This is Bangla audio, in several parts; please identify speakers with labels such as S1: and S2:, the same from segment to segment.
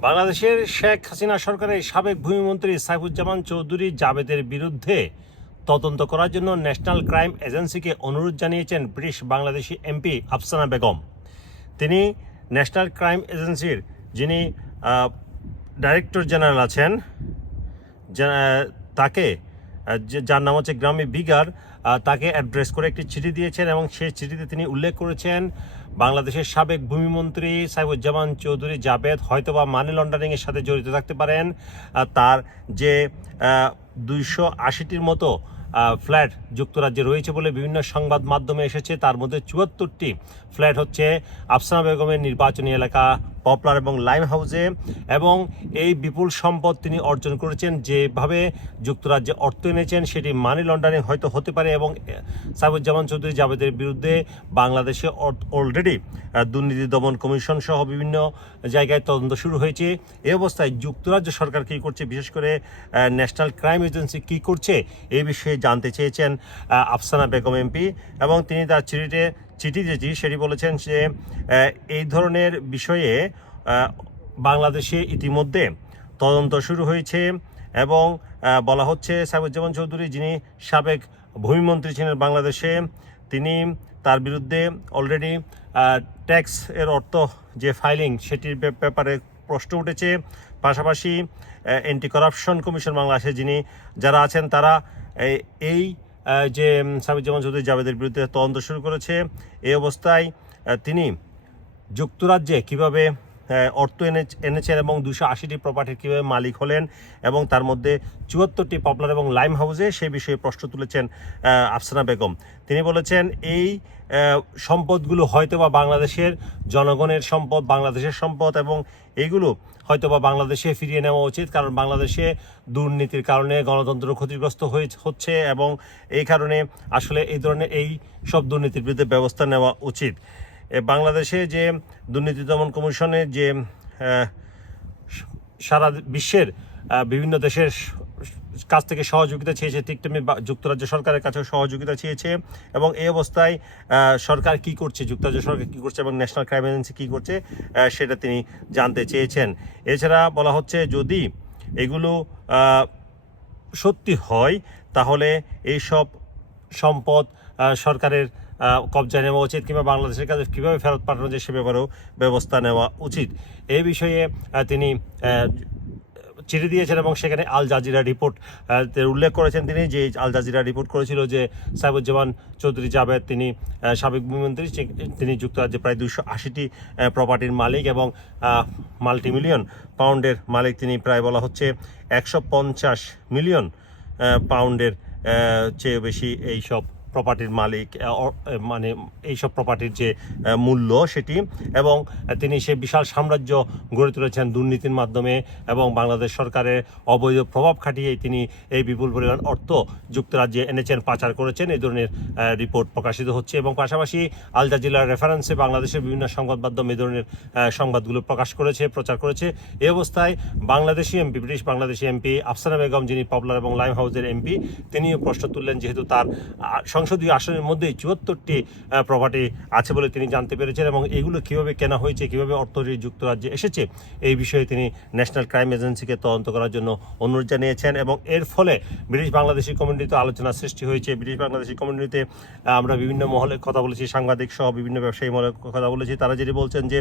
S1: বাংলাদেশের শেখ হাসিনা সরকারের সাবেক ভূমিমন্ত্রী সাইফুজ্জামান চৌধুরী জাবেদের বিরুদ্ধে তদন্ত করার জন্য ন্যাশনাল ক্রাইম এজেন্সিকে অনুরোধ জানিয়েছেন ব্রিটিশ বাংলাদেশি এমপি আফসানা বেগম। তিনি ন্যাশনাল ক্রাইম এজেন্সির যিনি ডাইরেক্টর জেনারেল আছেন তাকে যার নাম হচ্ছে গ্রামী বিগার তাকে অ্যাড্রেস করে একটি চিঠি দিয়েছেন এবং সেই চিঠিতে তিনি উল্লেখ করেছেন বাংলাদেশের সাবেক ভূমিমন্ত্রী সাইফুজ্জামান চৌধুরী জাবেদ হয়তোবা মানি লন্ডারিংয়ের সাথে জড়িত থাকতে পারেন। তার যে দুইশো আশিটির মতো ফ্ল্যাট যুক্তরাজ্যে রয়েছে বলে বিভিন্ন সংবাদ মাধ্যমে এসেছে। তার মধ্যে চুয়াত্তরটি ফ্ল্যাট হচ্ছে আফসানা বেগমের নির্বাচনী এলাকা, পপলার এবং লাইম হাউসে এবং এই বিপুল সম্পদ তিনি অর্জন করেছেন। যেভাবে যুক্তরাজ্যে অর্থ এনেছেন, সেটি মানি লন্ডারিং হয়তো হতে পারে এবং সাইবুজ্জামান চৌধুরী জাভেদের বিরুদ্ধে বাংলাদেশে অলরেডি দুর্নীতি দমন কমিশন সহ বিভিন্ন জায়গায় তদন্ত শুরু হয়েছে। এই অবস্থায় যুক্তরাজ্য সরকার কী করছে? বিশেষ করে ন্যাশনাল ক্রাইম এজেন্সি কী করছে? এই বিষয়ে জানতে চেয়েছেন আফসানা বেগম এমপি। এবং তিনি তার চিঠিতে, চিঠি যেটি সেটি বলেছেন যে এই ধরনের বিষয়ে বাংলাদেশে ইতিমধ্যে তদন্ত শুরু হয়েছে এবং বলা হচ্ছে সাইবুজ্জামান চৌধুরী যিনি সাবেক ভূমিমন্ত্রী ছিলেন বাংলাদেশে, তিনি তার বিরুদ্ধে অলরেডি ট্যাক্স এর অর্থ যে ফাইলিং সেটির ব্যাপারে প্রশ্ন উঠেছে। পাশাপাশি অ্যান্টি করাপশন কমিশন বাংলাদেশে যিনি যারা আছেন, তারা এই- যে সাবিজ্জামান চৌধুরী জাভেদের বিরুদ্ধে তদন্ত শুরু করেছে এই অবস্থায় তিনি যুক্তরাজ্যে কীভাবে অর্থ এনে এনেছেন এবং দুশো আশিটি প্রপার্টির কীভাবে মালিক হলেন এবং তার মধ্যে চুয়াত্তরটি পপুলার এবং লাইম হাউসে সেই বিষয়ে প্রশ্ন তুলেছেন আফসানা বেগম। তিনি বলেছেন, এই সম্পদগুলো হয়তোবা বাংলাদেশের জনগণের সম্পদ, বাংলাদেশের সম্পদ এবং এইগুলো হয়তোবা বাংলাদেশে ফিরিয়ে নেওয়া উচিত কারণ বাংলাদেশে দুর্নীতির কারণে গণতন্ত্র ক্ষতিগ্রস্ত হয়ে হচ্ছে এবং এই কারণে আসলে এই ধরনের এই সব দুর্নীতির বিরুদ্ধে ব্যবস্থা নেওয়া উচিত। বাংলাদেশে যে দুর্নীতি দমন কমিশনের যে সারা বিশ্বের বিভিন্ন দেশের কাছ থেকে সহযোগিতা চেয়েছে, ঠিক তেমনি যুক্তরাজ্য সরকারের কাছেও সহযোগিতা চেয়েছে এবং এই অবস্থায় সরকার কি করছে, যুক্তরাজ্য সরকার কি করছে এবং ন্যাশনাল ক্রাইম এজেন্সি কী করছে সেটা তিনি জানতে চেয়েছেন। এছাড়া বলা হচ্ছে যদি এগুলো সত্যি হয়, তাহলে এই সব সম্পদ সরকারের আহ, কবজায় নেওয়া উচিত কিংবা বাংলাদেশের কাছে কীভাবে ফেরত পাঠানো যায় সে ব্যাপারেও ব্যবস্থা নেওয়া উচিত। এই বিষয়ে তিনি চিঠি দিয়েছেন এবং সেখানে আল জাজিরা রিপোর্ট উল্লেখ করেছেন তিনি যে আল জাজিরা রিপোর্ট করেছিল যে সাইবুজ্জামান চৌধুরী জাভেদ তিনি সাবেক বিমন্ত্রী তিনি যুক্তরাজ্যে প্রায় দুশো আশিটি প্রপার্টির মালিক এবং মাল্টিমিলিয়ন পাউন্ডের মালিক তিনি প্রায় বলা হচ্ছে একশো পঞ্চাশ মিলিয়ন পাউন্ডের চেয়ে বেশি এই সব প্রপার্টির মালিক মানে এইসব প্রপার্টির যে মূল্য সেটি এবং তিনি সে বিশাল সাম্রাজ্য গড়ে তুলেছেন দুর্নীতির মাধ্যমে এবং বাংলাদেশ সরকারের অবৈধ প্রভাব খাটিয়ে তিনি এই বিপুল পরিমাণ অর্থ যুক্তরাজ্যে এনেছেন, পাচার করেছেন। এই ধরনের রিপোর্ট প্রকাশিত হচ্ছে এবং পাশাপাশি আল জাজিলার রেফারেন্সে বাংলাদেশের বিভিন্ন সংবাদ মাধ্যম এই ধরনের সংবাদগুলো প্রকাশ করেছে, প্রচার করেছে। এই অবস্থায় Bangladeshi MP, British Bangladeshi MP Afsana Begum যিনি পপুলার এবং লাইম হাউসের এমপি, তিনিও প্রশ্ন তুললেন যেহেতু তার সংসদীয় আসনের মধ্যেই চুয়াত্তরটি প্রপার্টি আছে বলে তিনি জানতে পেরেছেন এবং এগুলো কীভাবে কেনা হয়েছে, কীভাবে অর্থ যুক্তরাজ্যে এসেছে, এই বিষয়ে তিনি ন্যাশনাল ক্রাইম এজেন্সিকে তদন্ত করার জন্য অনুরোধ জানিয়েছেন এবং এর ফলে ব্রিটিশ বাংলাদেশি কমিউনিটিতে আলোচনা সৃষ্টি হয়েছে। ব্রিটিশ বাংলাদেশি কমিউনিটিতে আমরা বিভিন্ন মহলে কথা বলেছি, সাংবাদিক সহ বিভিন্ন ব্যবসায়ী মহলে কথা বলেছি। তারা যেটি বলছেন যে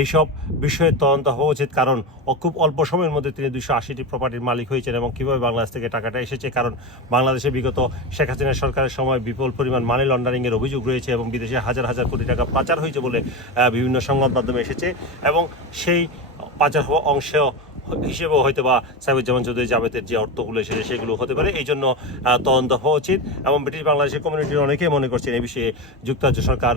S1: এইসব বিষয়ে তদন্ত হওয়া উচিত কারণ খুব অল্প সময়ের মধ্যে তিনি দুশো আশিটি প্রপার্টির মালিক হয়েছেন এবং কীভাবে বাংলাদেশ থেকে টাকাটা এসেছে, কারণ বাংলাদেশে বিগত শেখ হাসিনা সরকারের সময় বিপুল পরিমাণ মানি লন্ডারিংয়ের অভিযোগ রয়েছে এবং বিদেশে হাজার হাজার কোটি টাকা পাচার হয়েছে বলে বিভিন্ন সংবাদ মাধ্যমে এসেছে এবং সেই পাচার হওয়া অংশ হিসেবেও হয়তো বা সাইবুজ্জামান চৌধুরী জাবেদের যে অর্থগুলো এসেছে সেগুলো হতে পারে। এই জন্য তদন্ত হওয়া উচিত এবং ব্রিটিশ বাংলাদেশের কমিউনিটির অনেকেই মনে করছেন এই বিষয়ে যুক্তরাজ্য সরকার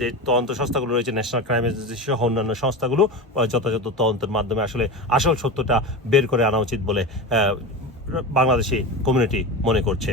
S1: যে তদন্ত সংস্থাগুলো রয়েছে ন্যাশনাল ক্রাইম এজেন্সি সহ অন্যান্য সংস্থাগুলো যথাযথ তদন্তের মাধ্যমে আসলে আসল সত্যটা বের করে আনা উচিত বলে বাংলাদেশি কমিউনিটি মনে করছে।